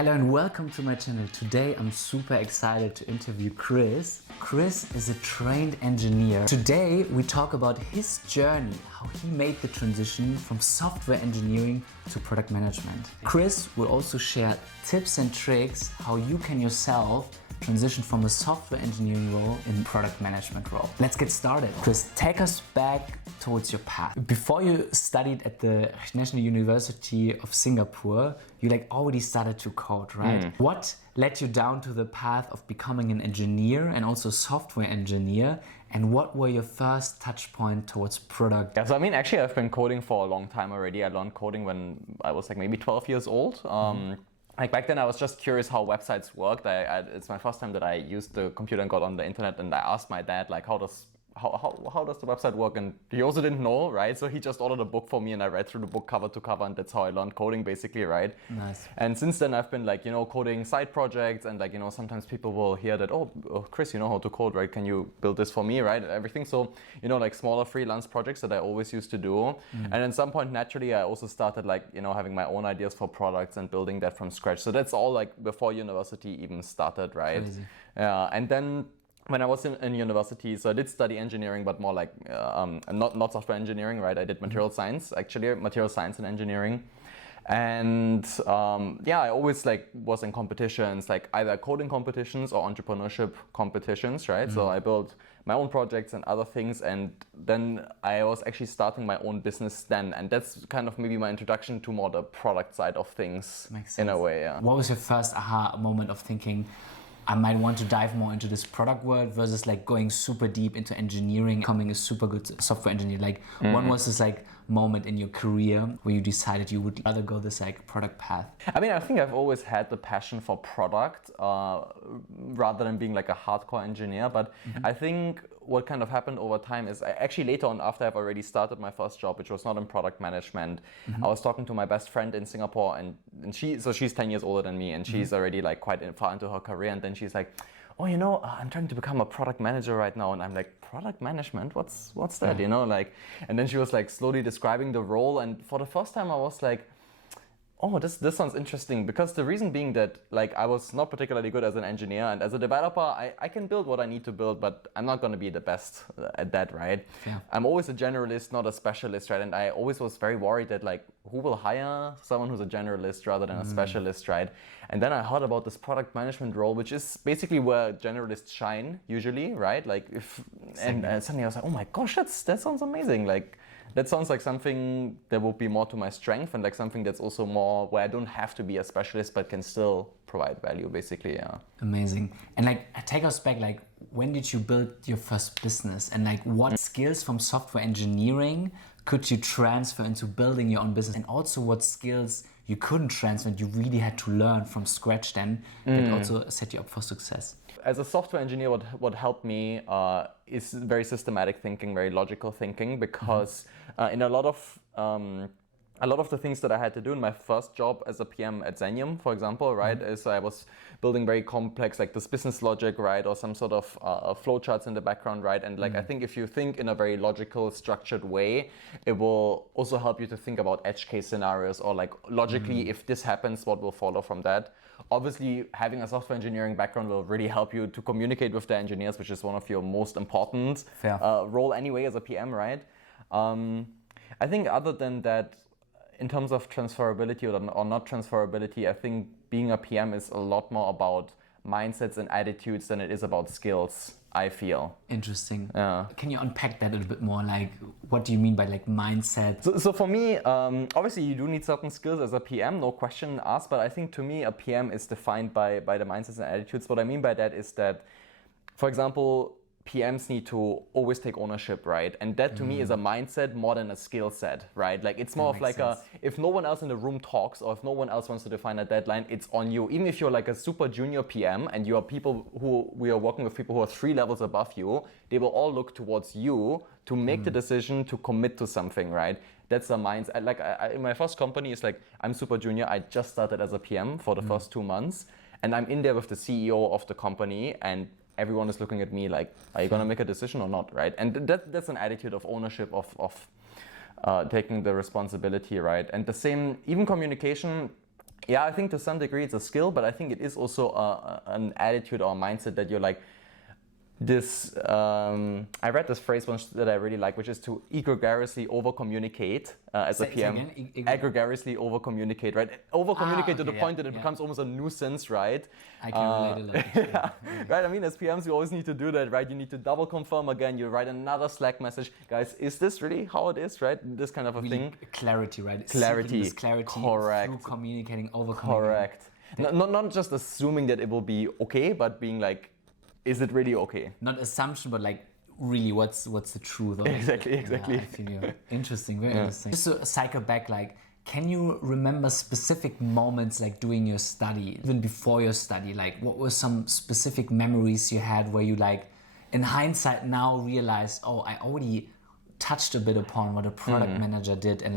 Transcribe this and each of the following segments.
Hello and welcome to my channel. Today I'm super excited to interview Chris. Chris is a trained engineer. Today we talk about his journey, how he made the transition from software engineering to product management. Chris will also share tips and tricks how you can yourself transition from a software engineering role in product management role. Let's get started. Chris, take us back towards your path. Before you studied at the National University of Singapore, you already started to code, right? What led you down to the path of becoming an engineer and also software engineer? And what were your first touch point towards product? Yeah, so actually I've been coding for a long time already. I learned coding when I was maybe 12 years old. Back then I was just curious how websites worked. It's my first time that I used the computer and got on the internet, and I asked my dad how does the website work, and he also didn't know, right? So he just ordered a book for me and I read through the book cover to cover, and that's how I learned coding basically, right? Nice. And since then I've been coding side projects, and sometimes people will hear that, oh Chris, you know how to code, right? Can you build this for me, right? Everything. So smaller freelance projects that I always used to do. And at some point naturally I also started having my own ideas for products and building that from scratch. So that's all before university even started, right? Crazy. And then when I was in university, so I did study engineering, but more not software engineering, right? I did material science and engineering. And I always was in competitions, either coding competitions or entrepreneurship competitions, right? So I built my own projects and other things, and then I was actually starting my own business then, and that's kind of maybe my introduction to more the product side of things. Makes sense. In a way, yeah. What was your first aha moment of thinking, I might want to dive more into this product world versus going super deep into engineering, becoming a super good software engineer? When was this moment in your career where you decided you would rather go this product path? I think I've always had the passion for product rather than being a hardcore engineer. But I think what kind of happened over time is actually later on, after I've already started my first job, which was not in product management, I was talking to my best friend in Singapore, and she's 10 years older than me, and she's already quite far into her career, and then she's like, oh, I'm trying to become a product manager right now. And I'm like, product management? What's that? And then she was slowly describing the role. And for the first time I was like, oh, this sounds interesting, because the reason being that I was not particularly good as an engineer, and as a developer I can build what I need to build, but I'm not going to be the best at that, right? Yeah. I'm always a generalist, not a specialist, right? And I always was very worried that who will hire someone who's a generalist rather than a specialist, right? And then I heard about this product management role, which is basically where generalists shine usually, right? And suddenly I was like, oh my gosh, that sounds amazing. That sounds like something that would be more to my strength, and something that's also more where I don't have to be a specialist but can still provide value, basically, yeah. Amazing. And take us back, when did you build your first business, and what skills from software engineering could you transfer into building your own business, and also what skills you couldn't transfer and you really had to learn from scratch then that also set you up for success? As a software engineer, what helped me is very systematic thinking, very logical thinking, because in a lot of the things that I had to do in my first job as a PM at Zenium, for example, right, is I was building very complex, this business logic, right, or some sort of flowcharts in the background, right, and I think if you think in a very logical, structured way, it will also help you to think about edge case scenarios, or logically, if this happens, what will follow from that. Obviously, having a software engineering background will really help you to communicate with the engineers, which is one of your most important role anyway as a PM, right? I think other than that, in terms of transferability or not transferability, I think being a PM is a lot more about mindsets and attitudes than it is about skills, I feel. Interesting. Yeah. Can you unpack that a little bit more? What do you mean by mindset? So for me, obviously you do need certain skills as a PM, no question asked, but I think to me a PM is defined by the mindsets and attitudes. What I mean by that is that, for example, PMs need to always take ownership, right? And that to me is a mindset more than a skill set, right? It's more of if no one else in the room talks, or if no one else wants to define a deadline, it's on you. Even if you're a super junior PM and you are we are working with people who are 3 levels above you, they will all look towards you to make the decision to commit to something, right? That's a mindset. In my first company, it's I'm super junior. I just started as a PM for the first 2 months, and I'm in there with the CEO of the company, and everyone is looking at me are you going to make a decision or not, right? And that's an attitude of ownership, of taking the responsibility, right? And the same, even communication, Yeah, I think to some degree it's a skill, but I think it is also an attitude or a mindset that you're like, this, I read this phrase once that I really like, which is to egregiously over-communicate as a PM. Egregiously over-communicate, right? Over-communicate to the point that it becomes almost a nuisance, right? I can relate a lot. Yeah. Right, I mean, as PMs, you always need to do that, right? You need to double confirm again, you write another Slack message. Guys, is this really how it is, right? This kind of a thing. Clarity, right? Clarity. This clarity Correct. through communicating, over-communicating. Correct. Not just assuming that it will be okay, but being like, is it really okay? Not assumption, but like really what's the truth of it? Exactly. Yeah, I feel you. Interesting, very interesting. Just to cycle back, like, can you remember specific moments like during your study, even before your study? Like, what were some specific memories you had where you like, in hindsight now realized, oh, I already touched a bit upon what a product manager did, and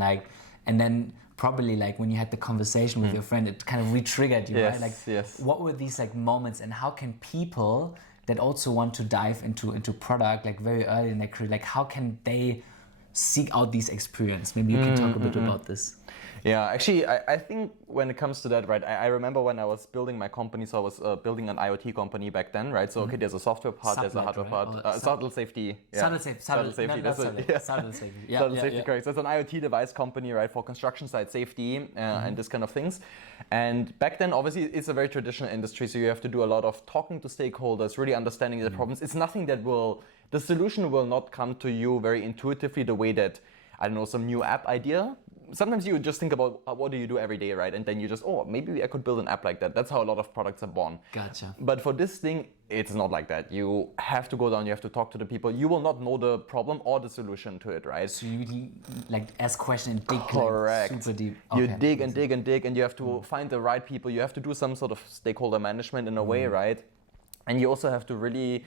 then probably like when you had the conversation with your friend, it kind of re-triggered you, right? Like, what were these like moments, and how can people that also want to dive into product like very early in their career, like how can they seek out these experience? Maybe you can talk a bit about this. Yeah, actually, I think when it comes to that, right, I remember when I was building my company, so I was building an IoT company back then, right? So, okay, there's a software part, there's a hardware part. Subtle safety. Subtle safety. Subtle safety, yeah. Subtle safety, correct. So it's an IoT device company, right, for construction site safety and this kind of things. And back then, obviously, it's a very traditional industry, so you have to do a lot of talking to stakeholders, really understanding the problems. It's nothing that the solution will not come to you very intuitively the way that, I don't know, some new app idea. Sometimes you just think about what do you do every day, right? And then you just, oh, maybe I could build an app like that. That's how a lot of products are born. Gotcha. But for this thing, it's not like that. You have to go down, you have to talk to the people. You will not know the problem or the solution to it, right? So you really like ask questions and dig Correct. Like, super deep. You dig and dig and dig, and you have to find the right people. You have to do some sort of stakeholder management in a way, right? And you also have to really,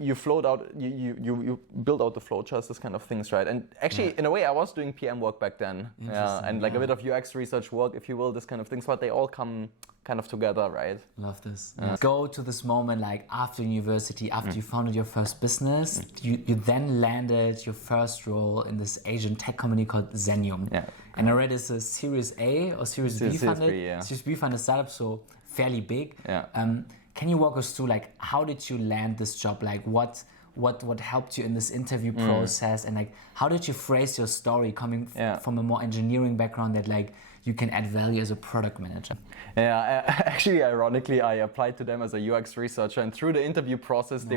you float out, you build out the flowcharts, this kind of things, right? And actually, in a way, I was doing PM work back then, and like a bit of UX research work, if you will, this kind of things, but they all come kind of together, right? Love this. Go to this moment, like after university, after you founded your first business, you then landed your first role in this Asian tech company called Zenium. Yeah. And I read it's a Series A or Series B funded, Series B funded startup, so fairly big. Yeah. Can you walk us through, like, how did you land this job? Like, what helped you in this interview process? And, like, how did you phrase your story coming from a more engineering background that, like, you can add value as a product manager? Yeah, actually, ironically, I applied to them as a UX researcher, and through the interview process, they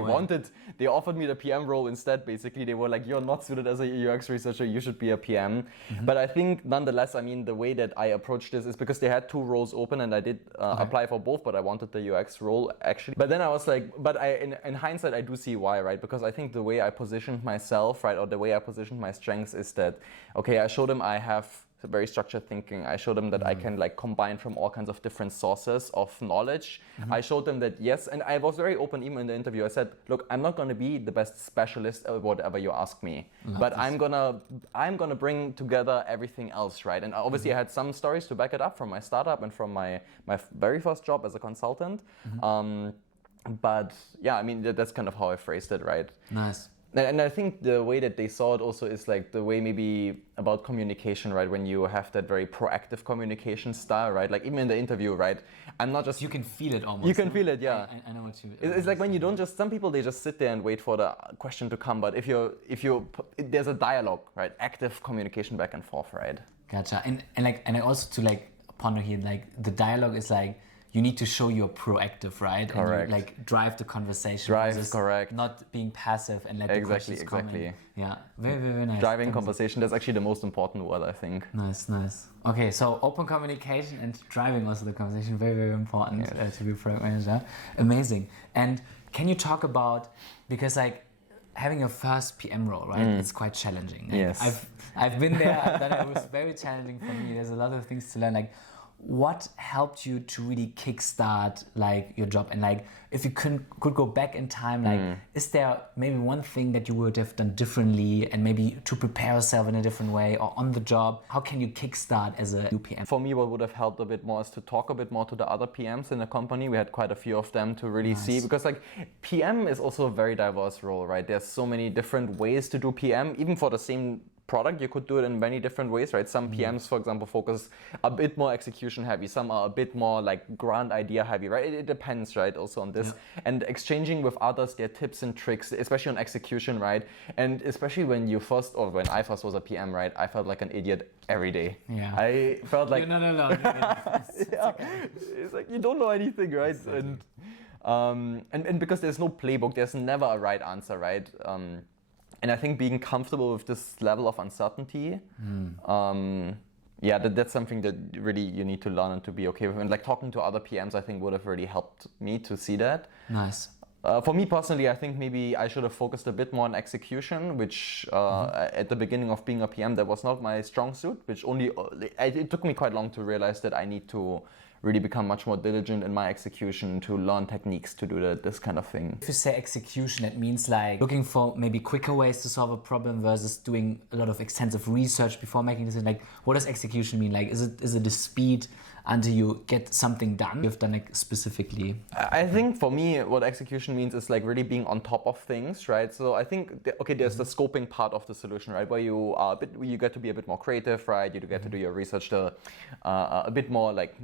offered me the PM role instead. Basically, they were like, "You're not suited as a UX researcher. You should be a PM." But I think, nonetheless, I mean, the way that I approached this is because they had two roles open, and I did apply for both, but I wanted the UX role actually. But then I was like, in hindsight, I do see why, right? Because I think the way I positioned myself, right, or the way I positioned my strengths is that, okay, I showed them I have very structured thinking. I showed them that I can like combine from all kinds of different sources of knowledge. I showed them that yes, and I was very open even in the interview. I said, look, I'm not going to be the best specialist or whatever you ask me, but I'm gonna bring together everything else, right? And obviously I had some stories to back it up from my startup and from my very first job as a consultant. But yeah, I mean that's kind of how I phrased it, right? Nice. And I think the way that they saw it also is like the way maybe about communication, right? When you have that very proactive communication style, right? Like even in the interview, right? I'm not just... You can feel it almost. You can feel it, yeah. I know what you... It's like when you don't just... Some people, they just sit there and wait for the question to come. But if there's a dialogue, right? Active communication back and forth, right? Gotcha. And I also to like ponder here, like the dialogue is like, you need to show you're proactive, right? Correct. And you, like drive the conversation. Correct. Not being passive and let the questions come in. Yeah, very, very nice. Driving conversation, that's actually the most important word, I think. Nice. Okay, so open communication and driving also the conversation, very, very important to be a product manager. Amazing. And can you talk about, because like having your first PM role, right? It's quite challenging. Like, yes. I've been there, I've done it. It was very challenging for me. There's a lot of things to learn. Like, what helped you to really kickstart like your job? And like, if you could go back in time, like, is there maybe one thing that you would have done differently, and maybe to prepare yourself in a different way or on the job? How can you kickstart as a new PM? For me, what would have helped a bit more is to talk a bit more to the other PMs in the company. We had quite a few of them to really see, because like PM is also a very diverse role, right? There's so many different ways to do PM, even for the same product, you could do it in many different ways, right? Some PMs, for example, focus a bit more execution heavy. Some are a bit more like grand idea heavy, right? It depends, right? Also on this. And exchanging with others their tips and tricks, especially on execution, right? And especially when I first was a PM, right? I felt like an idiot every day. Yeah. I felt like... No. Yeah. It's like, you don't know anything, right? Exactly. And because there's no playbook, there's never a right answer, right? And I think being comfortable with this level of uncertainty, that's something that really you need to learn and to be okay with. And like talking to other PMs, I think would have really helped me to see that. Nice. For me personally, I think maybe I should have focused a bit more on execution, which at the beginning of being a PM, that was not my strong suit, which it took me quite long to realize that I need to really become much more diligent in my execution, to learn techniques to do this kind of thing. If you say execution, it means like looking for maybe quicker ways to solve a problem versus doing a lot of extensive research before making decisions. Like, what does execution mean? Like, is it the speed until you get something done? You've done it specifically. I think for me, what execution means is like really being on top of things, right? So I think, there's the scoping part of the solution, right? Where you get to be a bit more creative, right? You get to do your research a bit more like,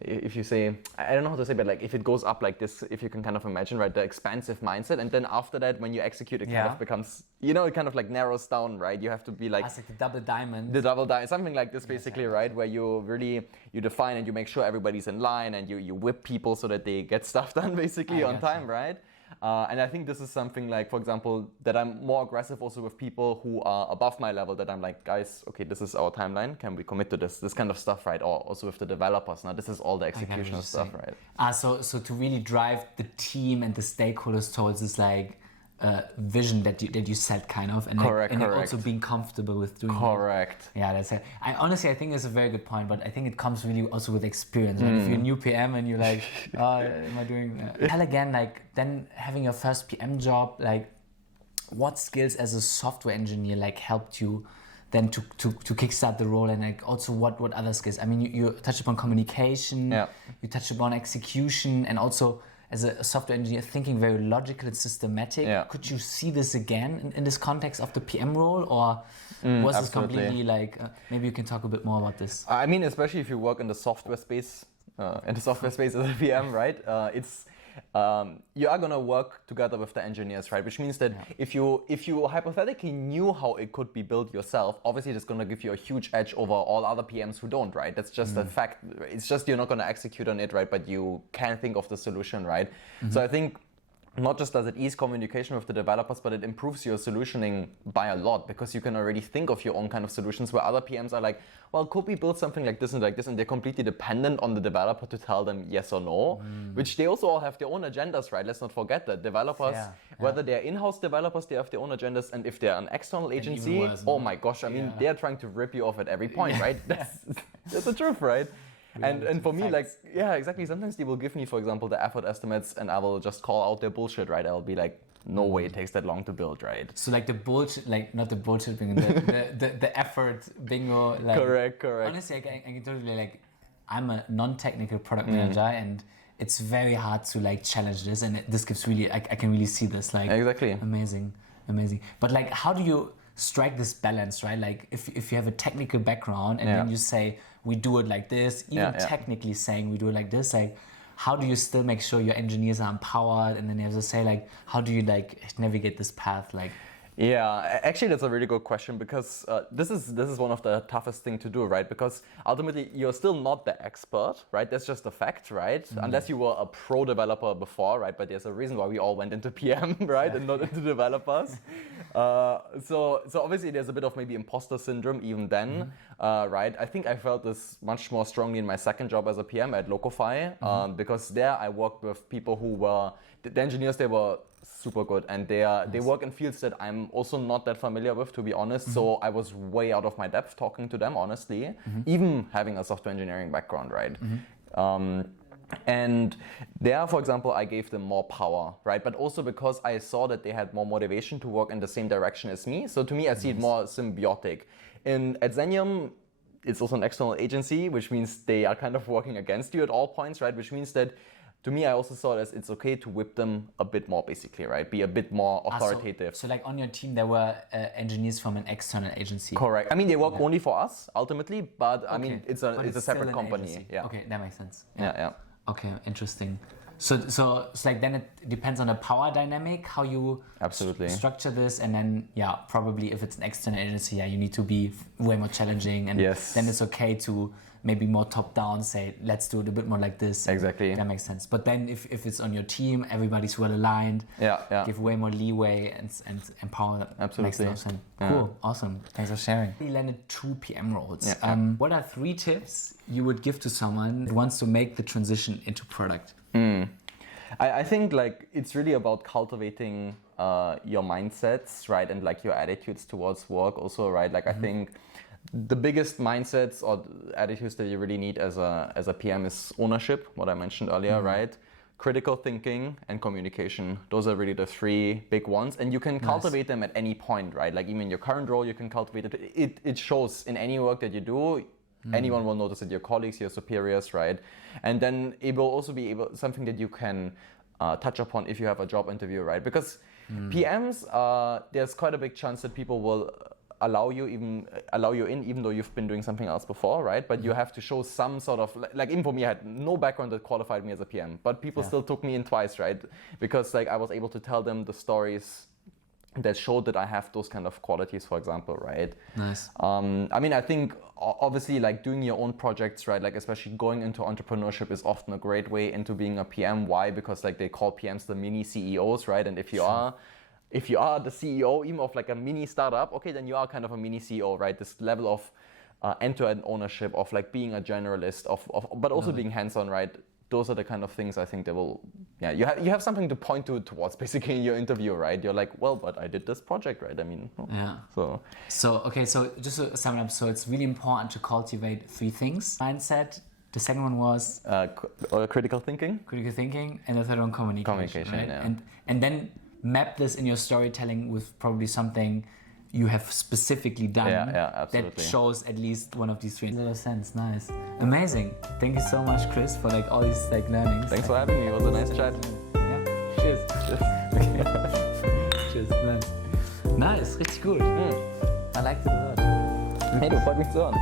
if you say, I don't know how to say, but like if it goes up like this, if you can kind of imagine, right, the expansive mindset. And then after that, when you execute, it kind of becomes, it kind of like narrows down, right? You have to be like... That's like the double diamond. The double diamond, something like this basically, right? Where you really... You define and you make sure everybody's in line and you whip people so that they get stuff done basically on time, right? And I think this is something like, for example, that I'm more aggressive also with people who are above my level, that I'm like, guys, okay, this is our timeline. Can we commit to this kind of stuff, right? Or also with the developers. Now, this is all the executional stuff, right? So to really drive the team and the stakeholders towards this like vision that you set kind of, and correct. Also being comfortable with doing correct. it. Yeah, that's it. I think it's a very good point, but I think it comes really also with experience. Right? If you're a new PM and you're like, am I doing that? Tell again, like then having your first PM job, like what skills as a software engineer like helped you then to kickstart the role, and like also what other skills? I mean, you touched upon communication, you touched upon execution, and also as a software engineer, thinking very logical and systematic. Yeah. Could you see this again in this context of the PM role, or was this completely like, maybe you can talk a bit more about this? I mean, especially if you work in the software space, as a PM, right? You are gonna work together with the engineers, right? Which means that if you hypothetically knew how it could be built yourself, obviously it's gonna give you a huge edge over all other PMs who don't, right? That's just a fact. It's just you're not gonna execute on it, right? But you can think of the solution, right? So I think not just does it ease communication with the developers, but it improves your solutioning by a lot, because you can already think of your own kind of solutions, where other PMs are like, well, could we build something like this, and they're completely dependent on the developer to tell them yes or no, which they also all have their own agendas, right? Let's not forget that developers, whether they're in-house developers, they have their own agendas, and if they're an external agency, worse, oh my gosh, I mean, they're trying to rip you off at every point, right? That's the truth, right? And for me, like, exactly. Sometimes they will give me, for example, the effort estimates, and I will just call out their bullshit, right? I'll be like, no way it takes that long to build, right? So like the bullshit, like not the bullshit bingo, the effort bingo. Like, correct. Honestly, I can totally like, I'm a non-technical product manager, and it's very hard to like challenge this, and this gives really, I can really see this, like, exactly. Amazing. But like, how do you strike this balance, right? Like if you have a technical background and then you say, we do it like this, even technically saying we do it like this, like how do you still make sure your engineers are empowered? And then you have to say, like, how do you like navigate this path? Like, yeah, actually that's a really good question, because this is one of the toughest thing to do, right? Because ultimately you're still not the expert, right? That's just a fact, right? Unless you were a pro developer before, right? But there's a reason why we all went into PM, right? And not into developers. So obviously there's a bit of maybe imposter syndrome even then, right? I think I felt this much more strongly in my second job as a PM at Locofy, because there I worked with people who were, the engineers, they were super good, and they work in fields that I'm also not that familiar with, to be honest. So I was way out of my depth talking to them, honestly, even having a software engineering background, right? And there, for example, I gave them more power, right? But also because I saw that they had more motivation to work in the same direction as me. So to me, I see it more symbiotic. At Zenium, it's also an external agency, which means they are kind of working against you at all points, right? Which means that to me, I also saw it as it's okay to whip them a bit more, basically, right? Be a bit more authoritative. So like on your team, there were engineers from an external agency. Correct. I mean, they work only for us ultimately, but I mean, it's a separate company. Agency. Yeah. Okay, that makes sense. Yeah. Okay, interesting. So it's like then it depends on the power dynamic, how you Absolutely structure this, and then probably if it's an external agency, you need to be way more challenging, and then it's okay to maybe more top down, say let's do it a bit more like this. Exactly. That makes sense. But then if it's on your team, everybody's well aligned. Give way more leeway and empower. Absolutely. Makes no sense. Cool. Awesome. Thanks for sharing. We landed 2 PM roles. What are 3 tips you would give to someone who wants to make the transition into product? I think like it's really about cultivating your mindsets, right, and like your attitudes towards work also, right? Like I think the biggest mindsets or attitudes that you really need as a PM is ownership, what I mentioned earlier, right? Critical thinking and communication. Those are really the 3 big ones, and you can cultivate them at any point, right? Like even in your current role, you can cultivate it. It shows in any work that you do. Anyone will notice it, your colleagues, your superiors, right? And then it will also be something that you can touch upon if you have a job interview, right? Because PMs, there's quite a big chance that people will allow you in even though you've been doing something else before, right? But you have to show some sort of, like even for me, I had no background that qualified me as a PM, but people still took me in twice, right? Because like I was able to tell them the stories that showed that I have those kind of qualities, for example, right? Nice. I mean, I think obviously like doing your own projects, right? Like especially going into entrepreneurship is often a great way into being a PM. Why? Because like they call PMs the mini CEOs, right? And if you are the CEO even of like a mini startup, okay, then you are kind of a mini CEO, right? This level of end-to-end ownership of like being a generalist but also being hands-on, right? Those are the kind of things I think that will, you have something to point towards basically in your interview, right? You're like, well, but I did this project, right? I mean, So just to sum it up, so it's really important to cultivate 3 things. Mindset. The second one was critical thinking. Critical thinking, and the third one communication. Right? Yeah. And then map this in your storytelling with probably something you have specifically done that shows at least one of these 3. Little sense. Nice. Amazing. Thank you so much, Chris, for like all these like learnings. Thanks for having me. It was a nice chat. Yeah. Cheers. Cheers. Nice. Richtig gut. I liked it a lot. Hey, du freut mich zu hören.